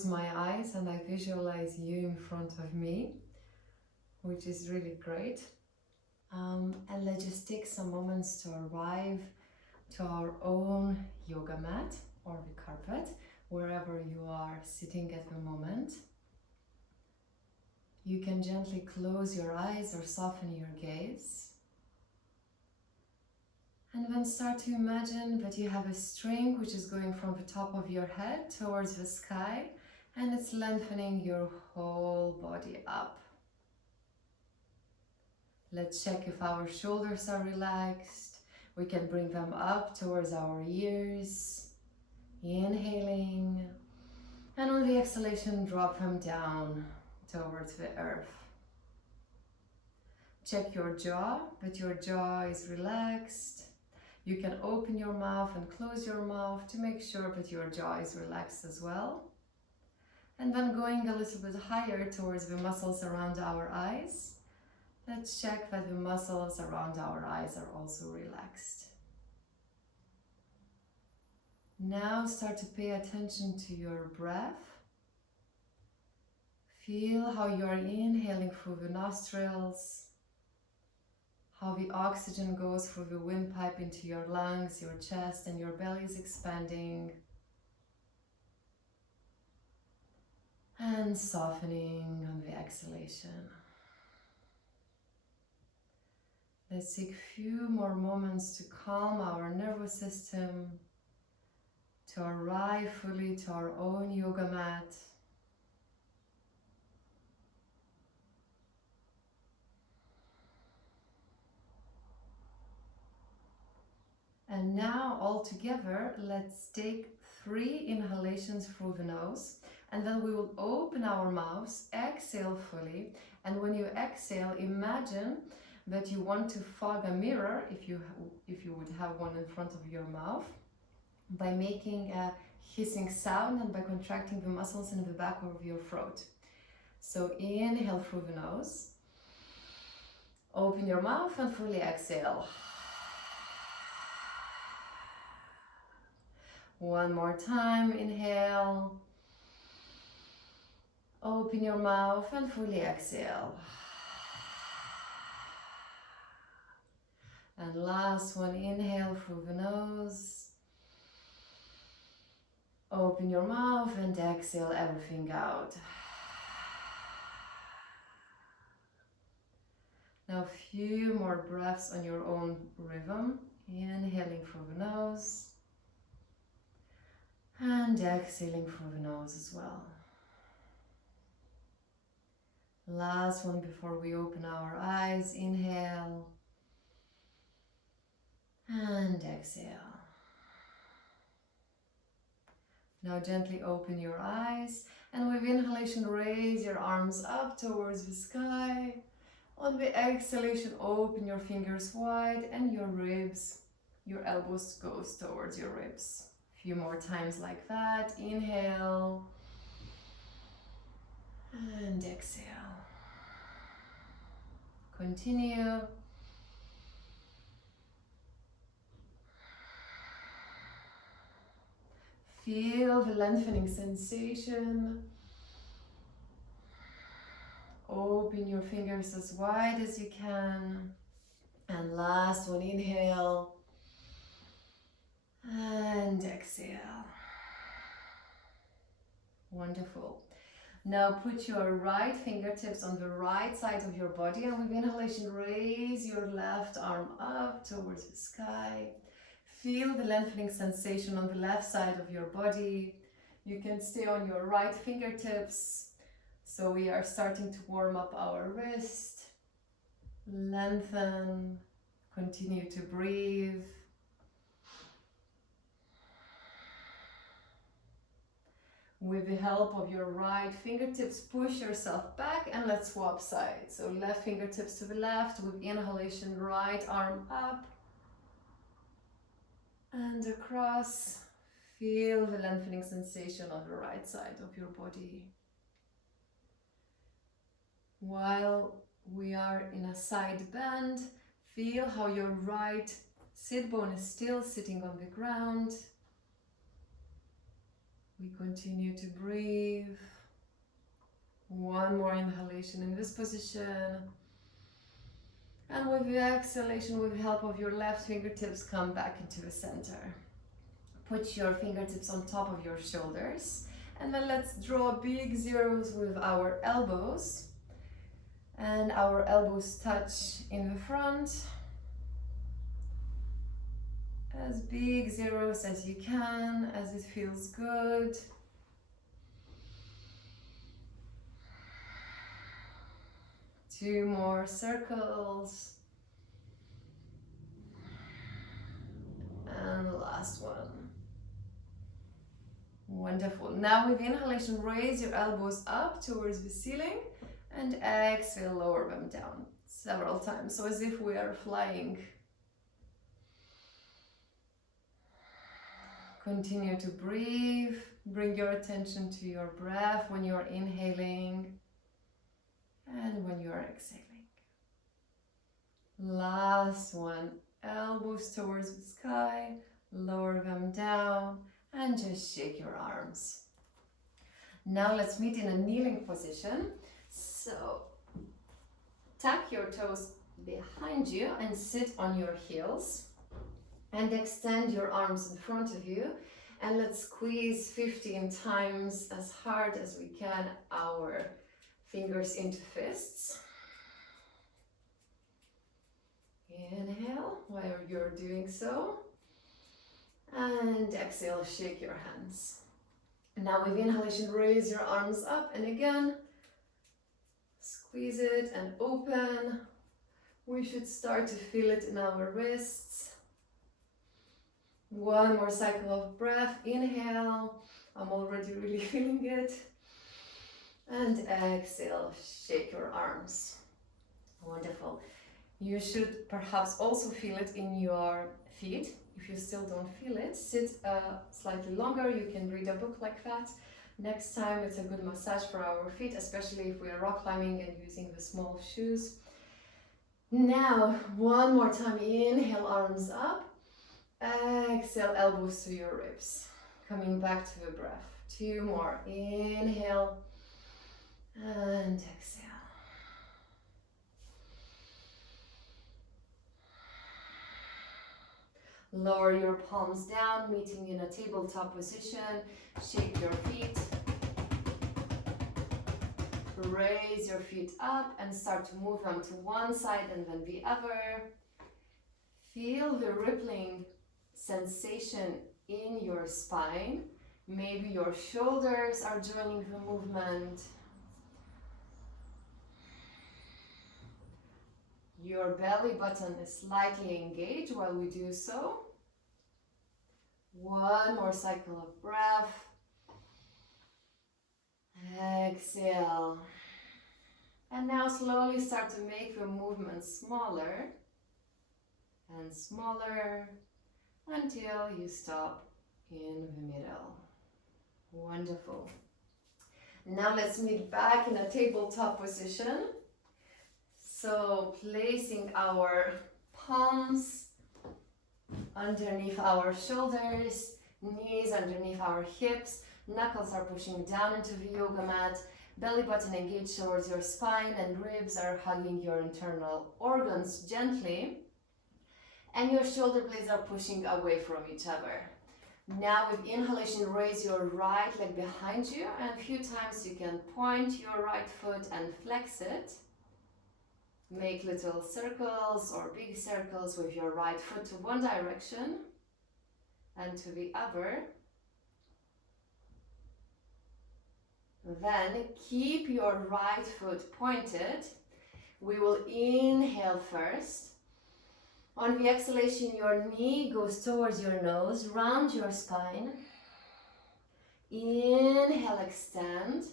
close my eyes and I visualize you in front of me, which is really great. And let's just take some moments to arrive to our own yoga mat or the carpet, wherever you are sitting at the moment. You can gently close your eyes or soften your gaze. And then start to imagine that you have a string which is going from the top of your head towards the sky, and it's lengthening your whole body up. Let's check if our shoulders are relaxed. We can bring them up towards our ears. Inhaling. And on the exhalation, drop them down towards the earth. Check your jaw, that your jaw is relaxed. You can open your mouth and close your mouth to make sure that your jaw is relaxed as well. And then going a little bit higher towards the muscles around our eyes, let's check that the muscles around our eyes are also relaxed. Now start to pay attention to your breath. Feel how you are inhaling through the nostrils, how the oxygen goes through the windpipe into your lungs, your chest, and your belly is expanding. And softening on the exhalation. Let's take a few more moments to calm our nervous system, to arrive fully to our own yoga mat. And now all together, let's take 3 inhalations through the nose, and then we will open our mouths, exhale fully, and when you exhale, imagine that you want to fog a mirror, if you would have one in front of your mouth, by making a hissing sound and by contracting the muscles in the back of your throat. So inhale through the nose, open your mouth and fully exhale. One more time, inhale, open your mouth and fully exhale. And last one, inhale through the nose, open your mouth and exhale everything out. Now a few more breaths on your own rhythm, inhaling through the nose, and exhaling through the nose as well. Last one before we open our eyes, inhale and exhale. Now gently open your eyes, and with inhalation raise your arms up towards the sky. On the exhalation, open your fingers wide and your ribs, your elbows goes towards your ribs. A few more times like that. Inhale and exhale. Continue. Feel the lengthening sensation. Open your fingers as wide as you can. And last one, inhale and exhale. Wonderful. Now put your right fingertips on the right side of your body, and with inhalation raise your left arm up towards the sky. Feel the lengthening sensation on the left side of your body. You can stay on your right fingertips. So we are starting to warm up our wrist. Lengthen. Continue to breathe. With the help of your right fingertips, push yourself back and let's swap sides. So left fingertips to the left with inhalation, right arm up and across. Feel the lengthening sensation on the right side of your body. While we are in a side bend, feel how your right sit bone is still sitting on the ground. We continue to breathe. One more inhalation in this position. And with the exhalation, with the help of your left fingertips, come back into the center. Put your fingertips on top of your shoulders. And then let's draw big zeros with our elbows. And our elbows touch in the front. As big zeros as you can, as it feels good. Two more circles. And the last one. Wonderful. Now with inhalation, raise your elbows up towards the ceiling and exhale, lower them down several times. So as if we are flying. Continue to breathe. Bring your attention to your breath when you're inhaling and when you're exhaling. Last one. Elbows towards the sky. Lower them down and just shake your arms. Now let's meet in a kneeling position. So tuck your toes behind you and sit on your heels. And extend your arms in front of you. And let's squeeze 15 times as hard as we can our fingers into fists. Inhale while you're doing so. And exhale, shake your hands. Now with inhalation, raise your arms up. And again, squeeze it and open. We should start to feel it in our wrists. One more cycle of breath. Inhale. I'm already really feeling it. And exhale, shake your arms. Wonderful. You should perhaps also feel it in your feet. If you still don't feel it, sit slightly longer. You can read a book like that. Next time, it's a good massage for our feet, especially if we are rock climbing and using the small shoes. Now, one more time. Inhale, arms up. Exhale, elbows to your ribs. Coming back to the breath. Two more. Inhale and exhale. Lower your palms down, meeting in a tabletop position. Shake your feet. Raise your feet up and start to move them to one side and then the other. Feel the rippling sensation in your spine. Maybe your shoulders are joining the movement. Your belly button is slightly engaged while we do so. One more cycle of breath. Exhale. And now slowly start to make the movement smaller and smaller until you stop in the middle. Wonderful. Now let's meet back in a tabletop position. So placing our palms underneath our shoulders, knees underneath our hips, knuckles are pushing down into the yoga mat, belly button engaged towards your spine, and ribs are hugging your internal organs gently. And your shoulder blades are pushing away from each other. Now with inhalation, raise your right leg behind you, and a few times you can point your right foot and flex it. Make little circles or big circles with your right foot to one direction and to the other. Then keep your right foot pointed. We will inhale first. On the exhalation, your knee goes towards your nose, round your spine. Inhale, extend.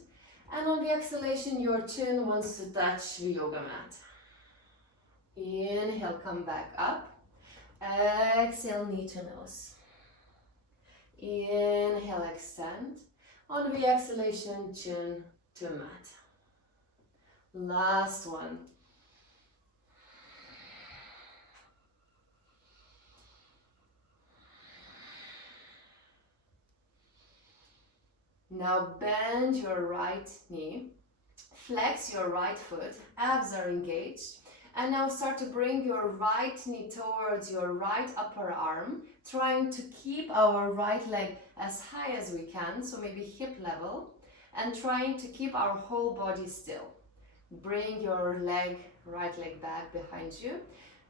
And on the exhalation, your chin wants to touch the yoga mat. Inhale, come back up. Exhale, knee to nose. Inhale, extend. On the exhalation, chin to mat. Last one. Now bend your right knee, flex your right foot, abs are engaged. And now start to bring your right knee towards your right upper arm, trying to keep our right leg as high as we can, so maybe hip level, and trying to keep our whole body still. Bring your right leg back behind you.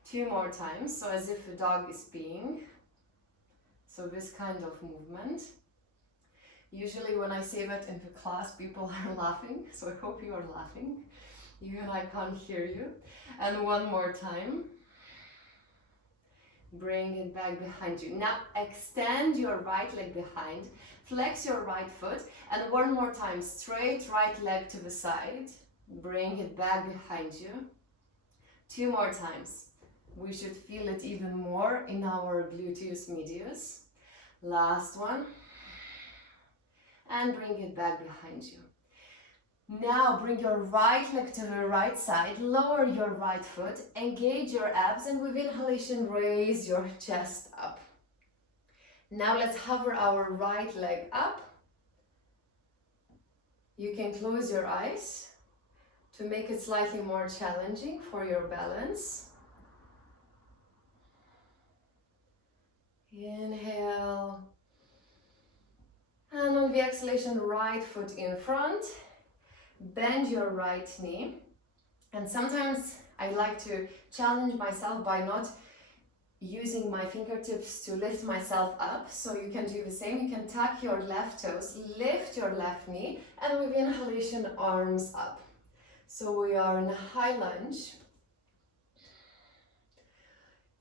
2 more times, so as if a dog is peeing. So this kind of movement. Usually when I say that in the class, people are laughing, so I hope you are laughing. Even I can't hear you. And 1 more time. Bring it back behind you. Now extend your right leg behind, flex your right foot, and 1 more time, straight right leg to the side. Bring it back behind you. 2 more times. We should feel it even more in our gluteus medius. Last one. And bring it back behind you. Now bring your right leg to the right side, lower your right foot, engage your abs, and with inhalation raise your chest up. Now let's hover our right leg up. You can close your eyes to make it slightly more challenging for your balance. Inhale. And on the exhalation, right foot in front. Bend your right knee. And sometimes I like to challenge myself by not using my fingertips to lift myself up. So you can do the same. You can tuck your left toes, lift your left knee, and with inhalation, arms up. So we are in a high lunge.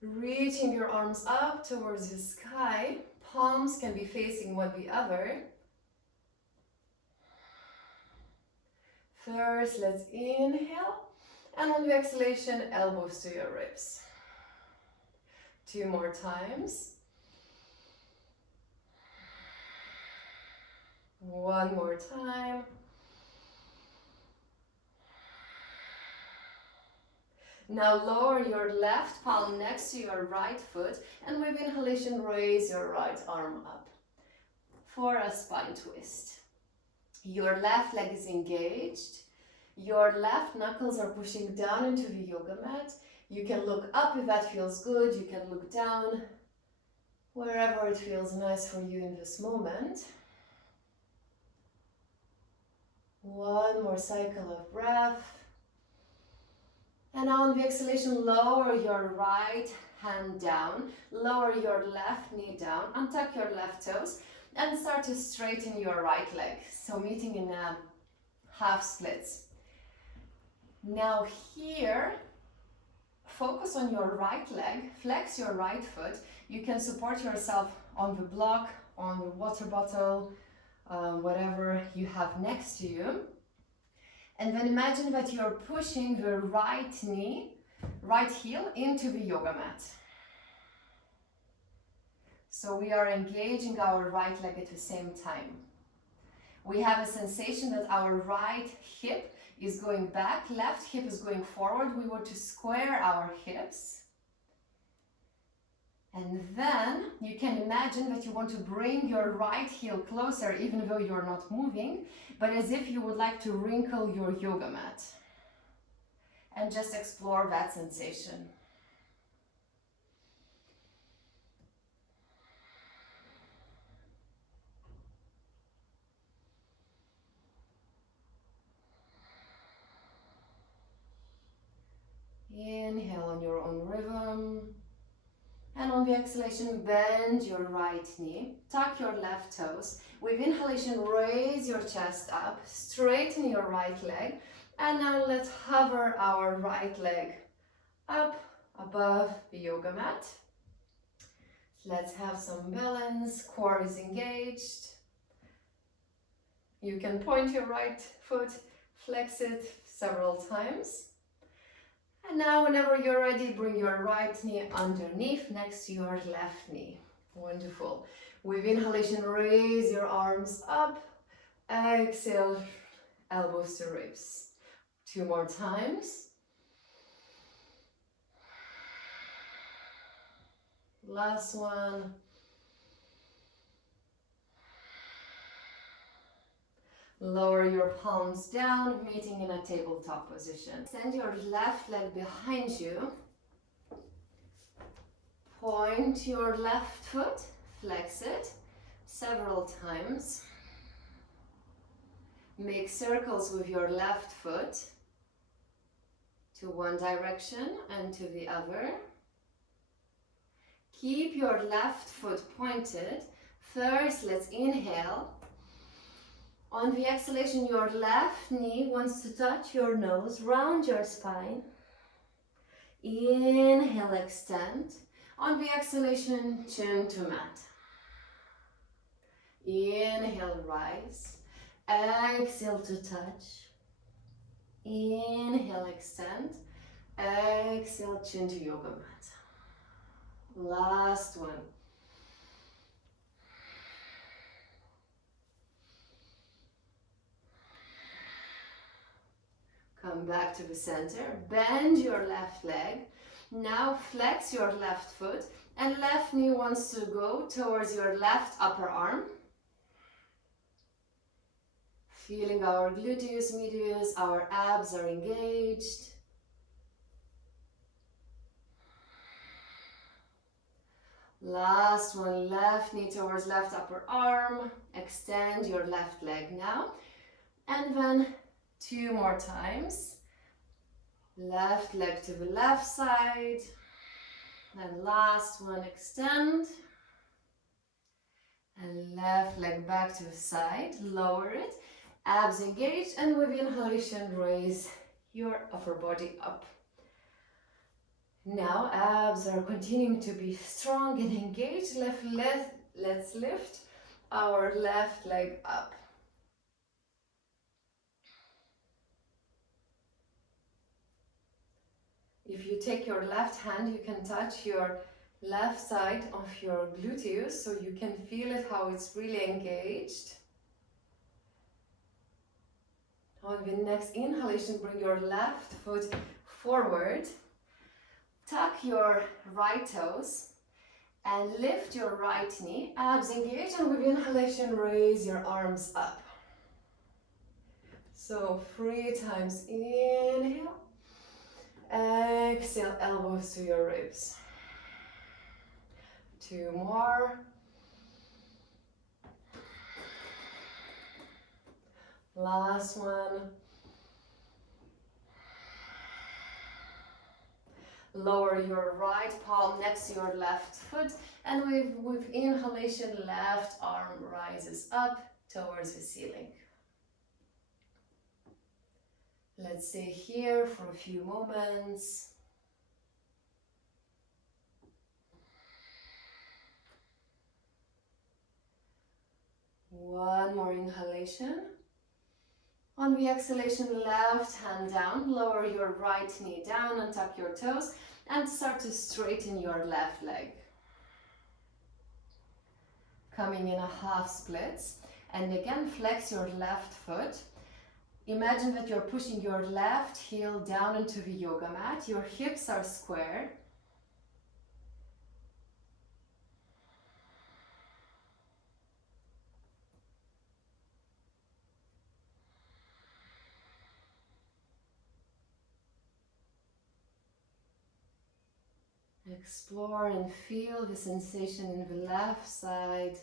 Reaching your arms up towards the sky. Palms can be facing one the other. First, let's inhale. And on the exhalation, elbows to your ribs. 2 more times. 1 more time. Now lower your left palm next to your right foot, and with inhalation raise your right arm up for a spine twist. Your left leg is engaged. Your left knuckles are pushing down into the yoga mat. You can look up if that feels good. You can look down wherever it feels nice for you in this moment. 1 more cycle of breath. And on the exhalation, lower your right hand down, lower your left knee down, untuck your left toes, and start to straighten your right leg. So meeting in a half splits. Now here, focus on your right leg, flex your right foot. You can support yourself on the block, on the water bottle, whatever you have next to you. And then imagine that you're pushing the right knee, right heel into the yoga mat. So we are engaging our right leg at the same time. We have a sensation that our right hip is going back, left hip is going forward. We want to square our hips. And then you can imagine that you want to bring your right heel closer, even though you're not moving, but as if you would like to wrinkle your yoga mat. And just explore that sensation. Inhale on your own rhythm. And on the exhalation, bend your right knee, tuck your left toes. With inhalation, raise your chest up, straighten your right leg. And now let's hover our right leg up above the yoga mat. Let's have some balance, core is engaged. You can point your right foot, flex it several times. And now whenever you're ready, bring your right knee underneath next to your left knee. Wonderful. With inhalation, raise your arms up. Exhale, elbows to ribs. 2 more times. Last one. Lower your palms down, meeting in a tabletop position. Extend your left leg behind you. Point your left foot, flex it several times. Make circles with your left foot to one direction and to the other. Keep your left foot pointed. First, let's inhale. On the exhalation, your left knee wants to touch your nose, round your spine. Inhale, extend. On the exhalation, chin to mat. Inhale, rise. Exhale to touch. Inhale, extend. Exhale, chin to yoga mat. Last one. Come back to the center. Bend your left leg. Now flex your left foot and left knee wants to go towards your left upper arm. Feeling our gluteus medius, our abs are engaged. Last one, left knee towards left upper arm. Extend your left leg now. And then 2 more times. Left leg to the left side. And last one, extend. And left leg back to the side, lower it. Abs engaged, and with inhalation, raise your upper body up. Now abs are continuing to be strong and engaged. Let's lift our left leg up. If you take your left hand, you can touch your left side of your gluteus so you can feel it, how it's really engaged. On the next inhalation, bring your left foot forward. Tuck your right toes and lift your right knee. Abs engaged, and with inhalation, raise your arms up. So 3 times inhale. Exhale, elbows to your ribs. 2 more. Last one. Lower your right palm next to your left foot, and with inhalation, left arm rises up towards the ceiling. Let's stay here for a few moments. One more inhalation. On the exhalation, left hand down, lower your right knee down and tuck your toes and start to straighten your left leg. Coming in a half splits, and again flex your left foot. Imagine that you're pushing your left heel down into the yoga mat. Your hips are square. Explore and feel the sensation in the left side.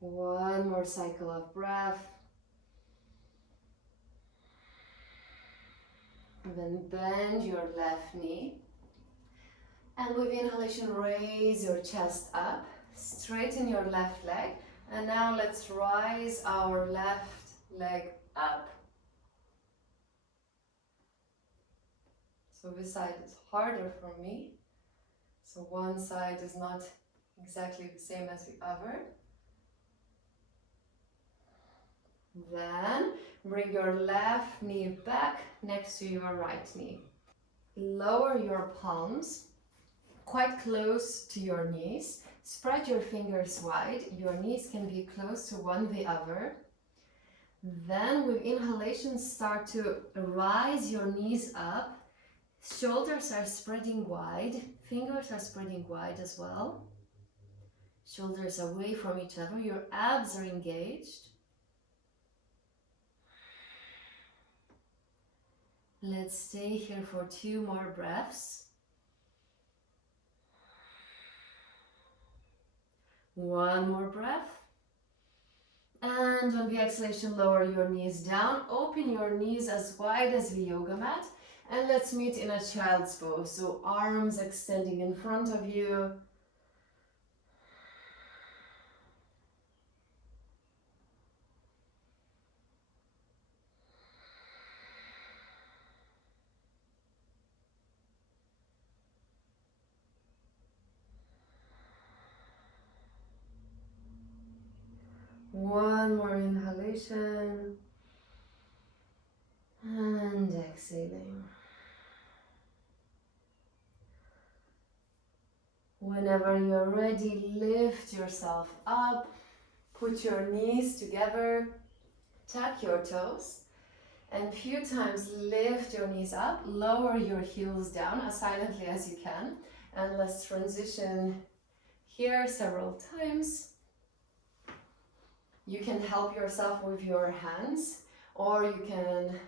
One more cycle of breath. Then bend your left knee. And with inhalation, raise your chest up. Straighten your left leg. And now let's rise our left leg up. So this side is harder for me. So one side is not exactly the same as the other. Then bring your left knee back next to your right knee. Lower your palms quite close to your knees. Spread your fingers wide. Your knees can be close to one the other. Then with inhalation, start to rise your knees up. Shoulders are spreading wide. Fingers are spreading wide as well. Shoulders away from each other, your abs are engaged. Let's stay here for 2 more breaths. 1 more breath. And on the exhalation, lower your knees down. Open your knees as wide as the yoga mat. And let's meet in a child's pose. So arms extending in front of you. One more inhalation. And exhaling. Whenever you're ready, lift yourself up. Put your knees together. Tuck your toes. And a few times lift your knees up. Lower your heels down as silently as you can. And let's transition here several times. You can help yourself with your hands, or you can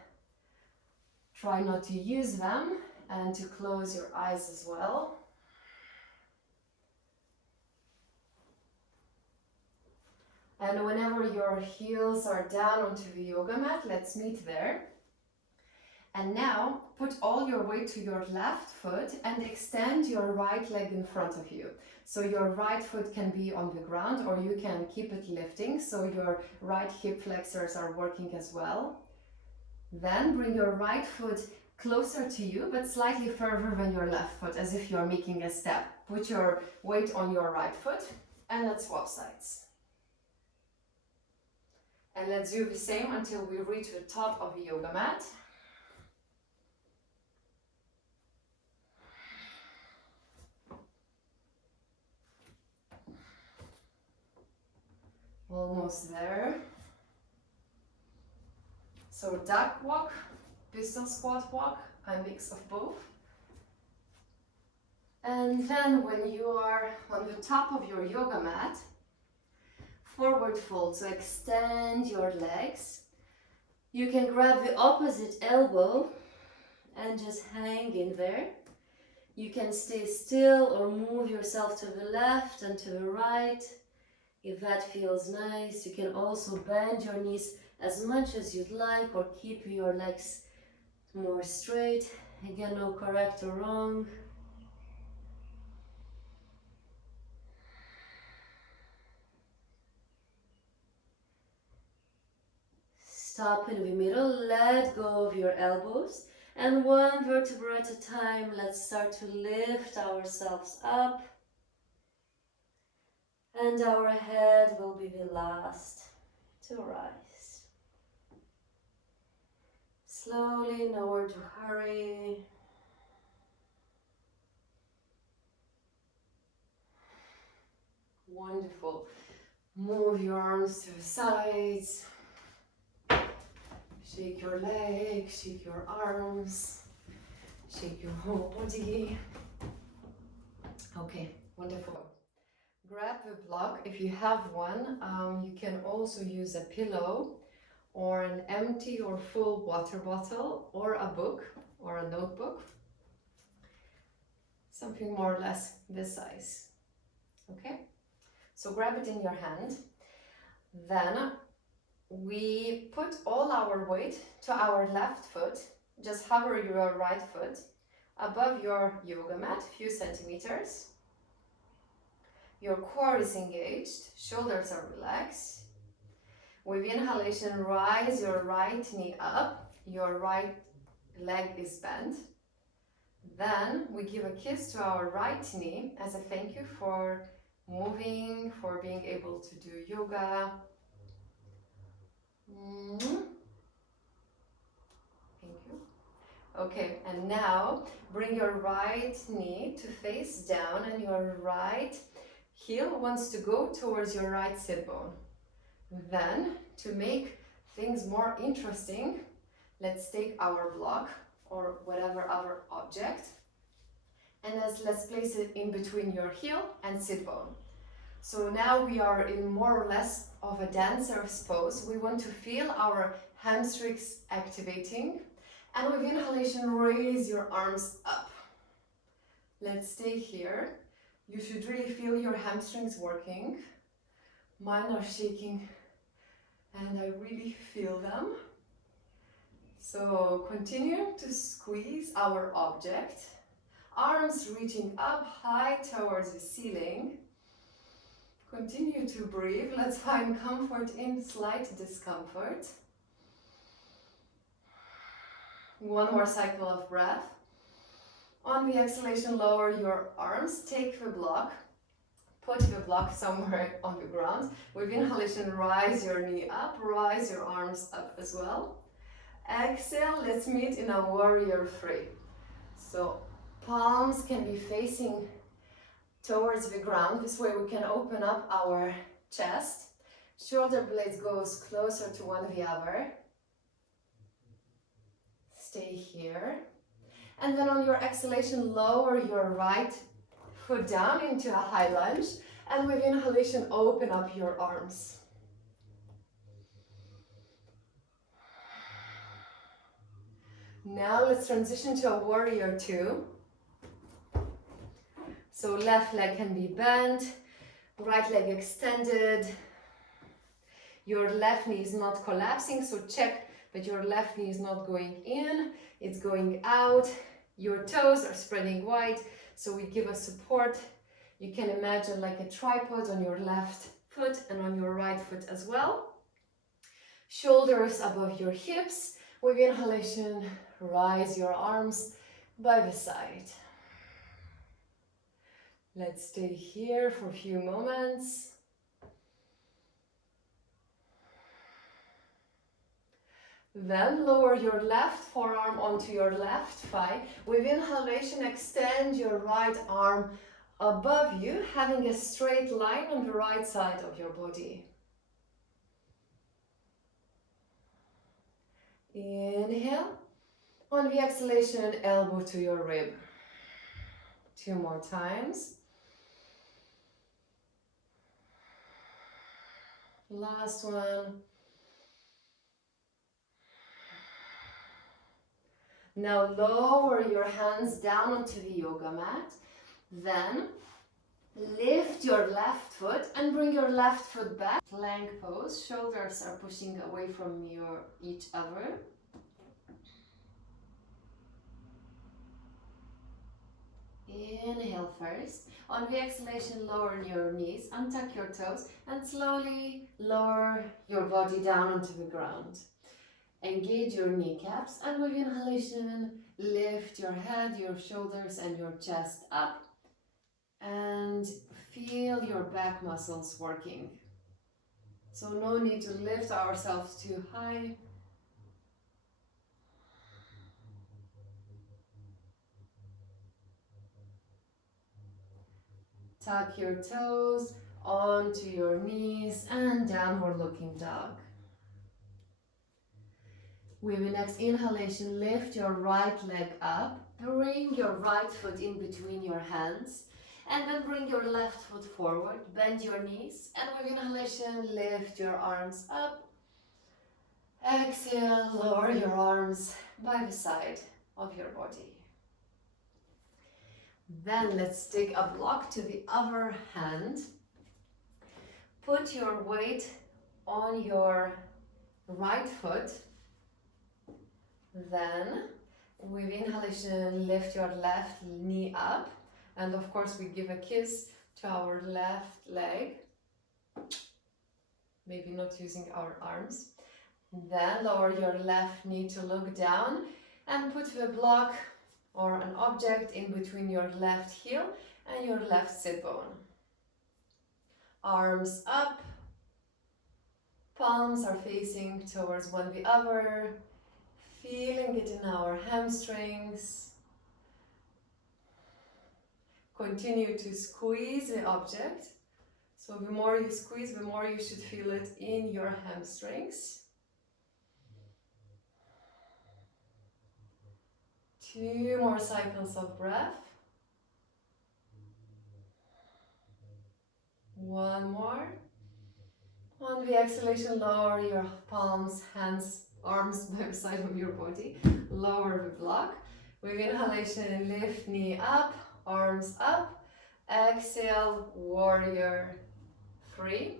try not to use them and to close your eyes as well. And whenever your heels are down onto the yoga mat, let's meet there. And now put all your weight to your left foot and extend your right leg in front of you. So your right foot can be on the ground, or you can keep it lifting so your right hip flexors are working as well. Then bring your right foot closer to you, but slightly further than your left foot, as if you're making a step. Put your weight on your right foot and let's swap sides. And let's do the same until we reach the top of the yoga mat. Almost there. So duck walk, pistol squat walk, a mix of both. And then when you are on the top of your yoga mat, forward fold, so extend your legs. You can grab the opposite elbow and just hang in there. You can stay still or move yourself to the left and to the right. If that feels nice, you can also bend your knees as much as you'd like, or keep your legs more straight. Again, no correct or wrong. Stop in the middle, let go of your elbows, and one vertebra at a time, let's start to lift ourselves up. And our head will be the last to rise. Slowly, nowhere to hurry. Wonderful. Move your arms to the sides. Shake your legs, shake your arms, shake your whole body. Okay, wonderful. Grab the block if you have one. You can also use a pillow or an empty or full water bottle or a book or a notebook. Something more or less this size. Okay, so grab it in your hand. Then we put all our weight to our left foot. Just hover your right foot above your yoga mat, few centimeters. Your core is engaged, shoulders are relaxed. With inhalation, rise your right knee up, your right leg is bent. Then we give a kiss to our right knee as a thank you for moving, for being able to do yoga. Thank you. Okay, and now bring your right knee to face down, and your right heel wants to go towards your right sit bone. Then, to make things more interesting, let's take our block or whatever other object, and let's place it in between your heel and sit bone. So now we are in more or less of a dancer's pose. We want to feel our hamstrings activating. And with inhalation, raise your arms up. Let's stay here. You should really feel your hamstrings working. Mine are shaking and I really feel them. So continue to squeeze our object. Arms reaching up high towards the ceiling. Continue to breathe. Let's find comfort in slight discomfort. One more cycle of breath. On the exhalation, lower your arms. Take the block. Put the block somewhere on the ground. With inhalation, rise your knee up. Rise your arms up as well. Exhale, let's meet in a warrior three. So palms can be facing towards the ground. This way we can open up our chest. Shoulder blades goes closer to one the other. Stay here. And then on your exhalation, lower your right foot down into a high lunge. And with inhalation, open up your arms. Now let's transition to a warrior two. So left leg can be bent, right leg extended. Your left knee is not collapsing, so check that your left knee is not going in, it's going out. Your toes are spreading wide, so we give a support. You can imagine like a tripod on your left foot and on your right foot as well. Shoulders above your hips. With inhalation, rise your arms by the side. Let's stay here for a few moments. Then lower your left forearm onto your left thigh. With inhalation, extend your right arm above you, having a straight line on the right side of your body. Inhale. On the exhalation, elbow to your rib. 2 more times. Last one. Now lower your hands down onto the yoga mat. Then lift your left foot and bring your left foot back. Plank pose. Shoulders are pushing away from each other. Inhale first. On the exhalation, lower your knees, untuck your toes, and slowly lower your body down onto the ground. Engage your kneecaps, and with inhalation, lift your head, your shoulders, and your chest up. And feel your back muscles working. So no need to lift ourselves too high. Tuck your toes onto your knees and downward looking dog. With the next inhalation, lift your right leg up. Bring your right foot in between your hands. And then bring your left foot forward. Bend your knees. And with inhalation, lift your arms up. Exhale, lower your arms by the side of your body. Then let's take a block to the other hand. Put your weight on your right foot. Then, with inhalation, lift your left knee up. And of course, we give a kiss to our left leg. Maybe not using our arms. Then lower your left knee to look down and put the block or an object in between your left heel and your left sit bone. Arms up, palms are facing towards one the other, feeling it in our hamstrings. Continue to squeeze the object. So the more you squeeze, the more you should feel it in your hamstrings. 2 more cycles of breath. One more. On the exhalation, lower your palms, hands, arms by the side of your body. Lower the block. With inhalation, lift knee up, arms up. Exhale, warrior 3.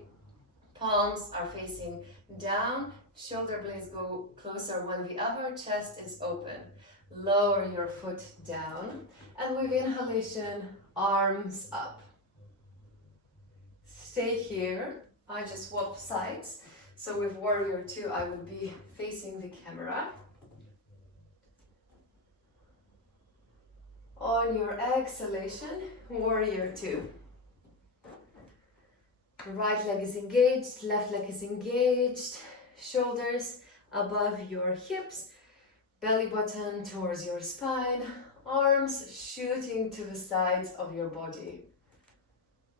Palms are facing down. Shoulder blades go closer one the other. Chest is open. Lower your foot down. And with inhalation, arms up. Stay here. I just swap sides. So with warrior 2, I would be facing the camera. On your exhalation, warrior 2. Right leg is engaged, left leg is engaged. Shoulders above your hips. Belly button towards your spine. Arms shooting to the sides of your body.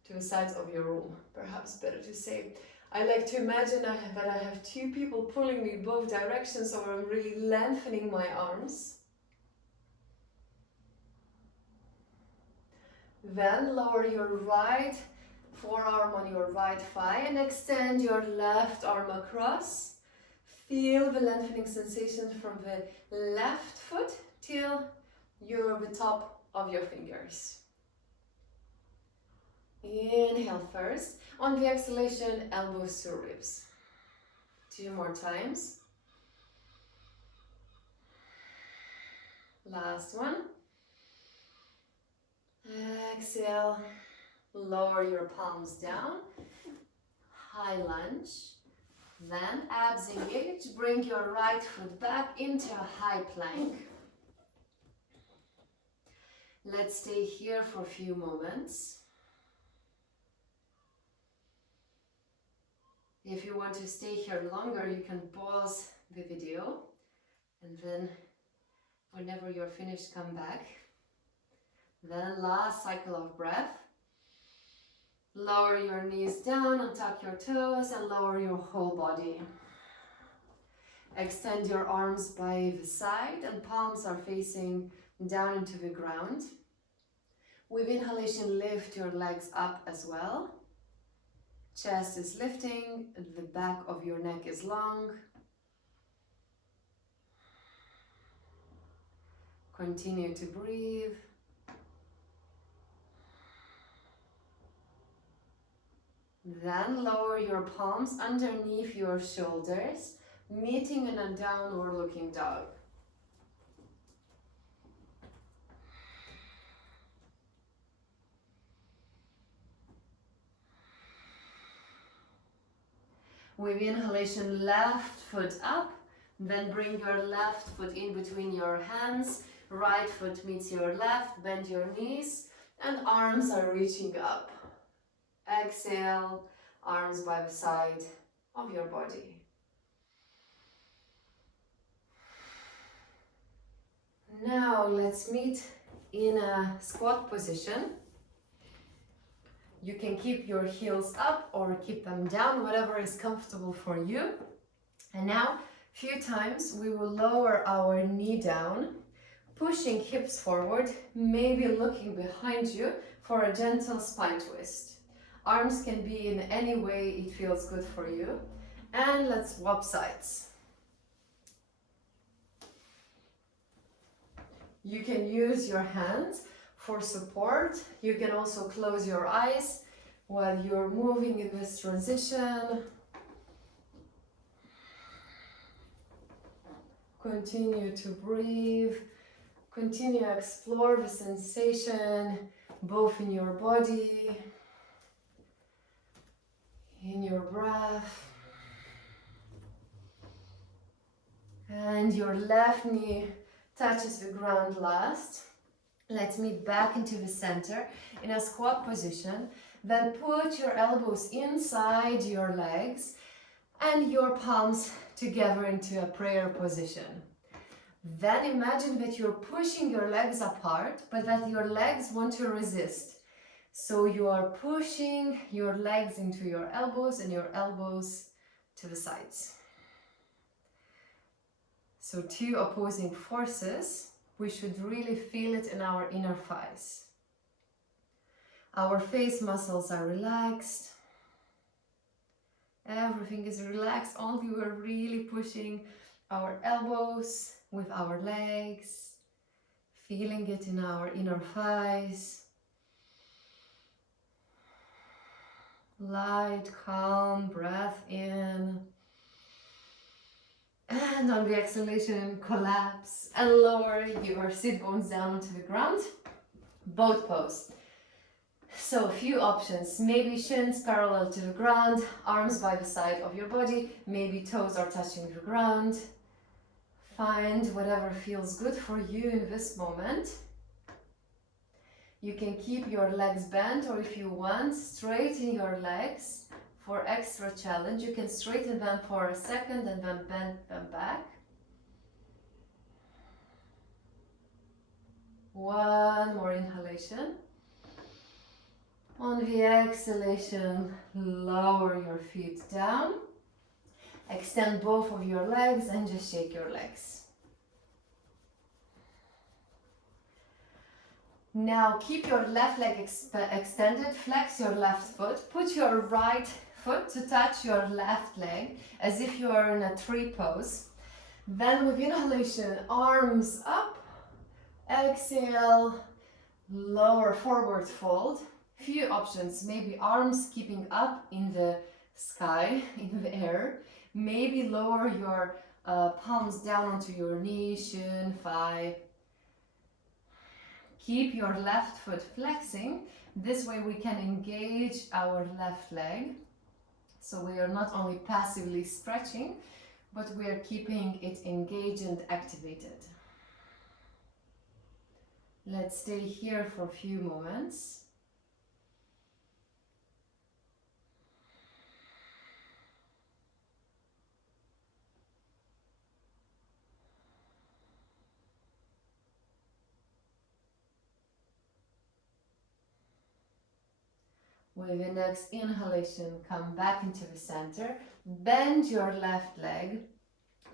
To the sides of your room, perhaps better to say. I like to imagine that I have 2 people pulling me both directions, so I'm really lengthening my arms. Then lower your right forearm on your right thigh and extend your left arm across. Feel the lengthening sensation from the left foot till you're the top of your fingers. Inhale first. On the exhalation, elbows to ribs. 2 more times. Last one. Exhale. Lower your palms down. High lunge. Then abs engaged. Bring your right foot back into a high plank. Let's stay here for a few moments. If you want to stay here longer, you can pause the video and then whenever you're finished, come back. Then last cycle of breath. Lower your knees down, untuck your toes and lower your whole body. Extend your arms by the side and palms are facing down into the ground. With inhalation, lift your legs up as well. Chest is lifting, the back of your neck is long. Continue to breathe. Then lower your palms underneath your shoulders, meeting in a downward looking dog. With inhalation, left foot up, then bring your left foot in between your hands, right foot meets your left, bend your knees, and arms are reaching up. Exhale, arms by the side of your body. Now let's meet in a squat position. You can keep your heels up or keep them down, whatever is comfortable for you. And now, a few times, we will lower our knee down, pushing hips forward, maybe looking behind you for a gentle spine twist. Arms can be in any way it feels good for you. And let's swap sides. You can use your hands for support. You can also close your eyes while you're moving in this transition. Continue to breathe. Continue to explore the sensation both in your body, in your breath. And your left knee touches the ground last. Let's meet back into the center in a squat position. Then put your elbows inside your legs and your palms together into a prayer position. Then imagine that you're pushing your legs apart, but that your legs want to resist. So you are pushing your legs into your elbows and your elbows to the sides. So 2 opposing forces. We should really feel it in our inner thighs. Our face muscles are relaxed. Everything is relaxed, only we're really pushing our elbows with our legs, feeling it in our inner thighs. Light, calm breath in. And on the exhalation, collapse and lower your sit bones down onto the ground. Boat pose. So a few options, maybe shins parallel to the ground, arms by the side of your body, maybe toes are touching the ground. Find whatever feels good for you in this moment. You can keep your legs bent, or if you want, straighten your legs for extra challenge. You can straighten them for a second and then bend them back. One more inhalation. On the exhalation, lower your feet down. Extend both of your legs and just shake your legs. Now keep your left leg extended, flex your left foot, put your right foot to touch your left leg as if you are in a tree pose. Then with inhalation, arms up, exhale, lower forward fold. Few options, maybe arms keeping up in the sky, in the air. Maybe lower your palms down onto your knee, shin, thigh. Keep your left foot flexing. This way we can engage our left leg. So we are not only passively stretching, but we are keeping it engaged and activated. Let's stay here for a few moments. With the next inhalation, come back into the center. Bend your left leg.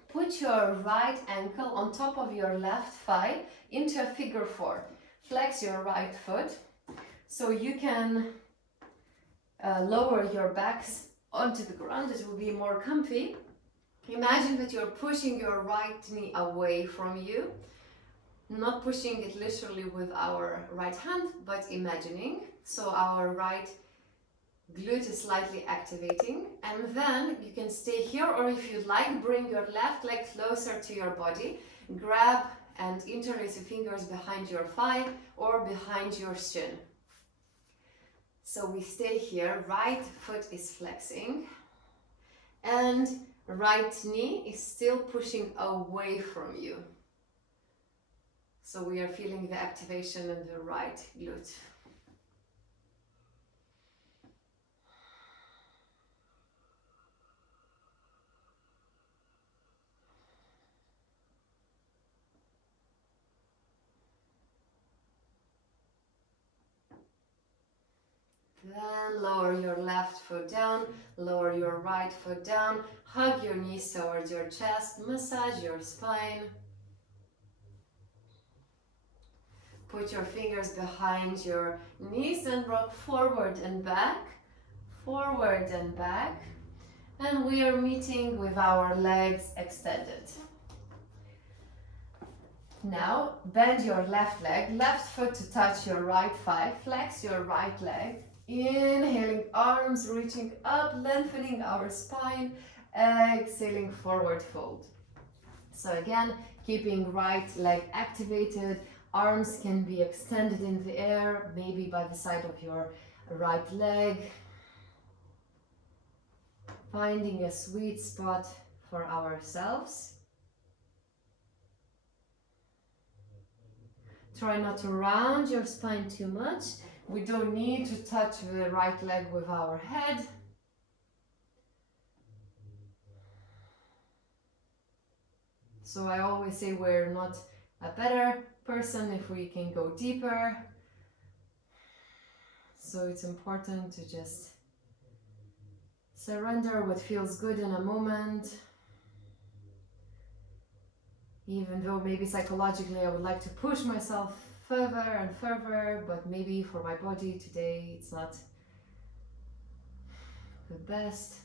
Put your right ankle on top of your left thigh into a figure four. Flex your right foot so you can lower your backs onto the ground. It will be more comfy. Imagine that you're pushing your right knee away from you. Not pushing it literally with our right hand, but imagining. So our right glute is slightly activating, and then you can stay here, or if you'd like, bring your left leg closer to your body, grab and interlace your fingers behind your thigh or behind your shin. So we stay here, right foot is flexing and right knee is still pushing away from you. So we are feeling the activation in the right glute. Then lower your left foot down, lower your right foot down, hug your knees towards your chest, massage your spine. Put your fingers behind your knees and rock forward and back, forward and back. And we are meeting with our legs extended. Now bend your left leg, left foot to touch your right thigh, flex your right leg. Inhaling, arms reaching up, lengthening our spine, exhaling, forward fold. So again, keeping right leg activated, arms can be extended in the air, maybe by the side of your right leg. Finding a sweet spot for ourselves. Try not to round your spine too much. We don't need to touch the right leg with our head. So I always say we're not a better person if we can go deeper. So it's important to just surrender what feels good in a moment. Even though maybe psychologically I would like to push myself further and further, but maybe for my body today it's not the best.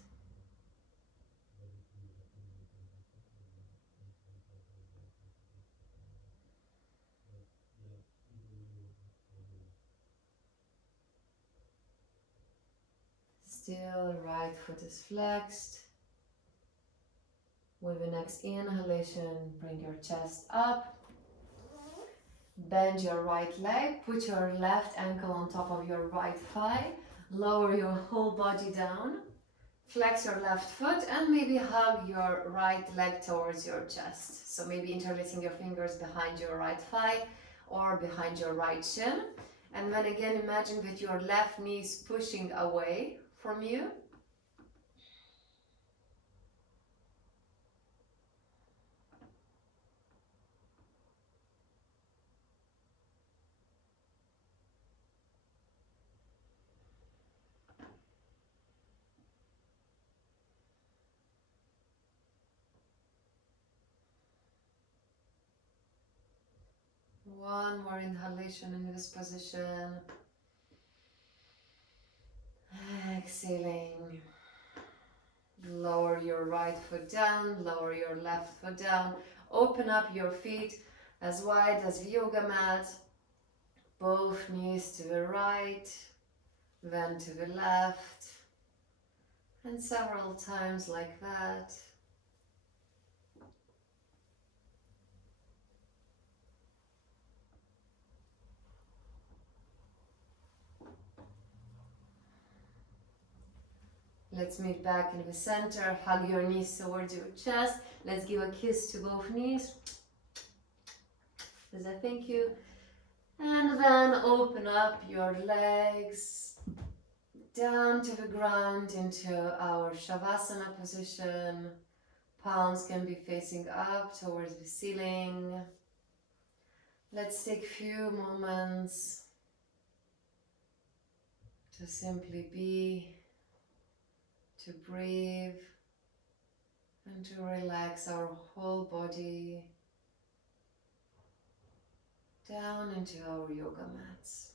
Still, right foot is flexed. With the next inhalation, bring your chest up. Bend your right leg, put your left ankle on top of your right thigh, lower your whole body down, flex your left foot and maybe hug your right leg towards your chest. So maybe interlacing your fingers behind your right thigh or behind your right shin. And then again, imagine that your left knee is pushing away from you. One more inhalation in this position. Exhaling. Lower your right foot down, lower your left foot down. Open up your feet as wide as the yoga mat. Both knees to the right, then to the left. And several times like that. Let's meet back in the center. Hug your knees towards your chest. Let's give a kiss to both knees as a thank you. And then open up your legs down to the ground into our Shavasana position. Palms can be facing up towards the ceiling. Let's take a few moments to simply be, to breathe, and to relax our whole body down into our yoga mats.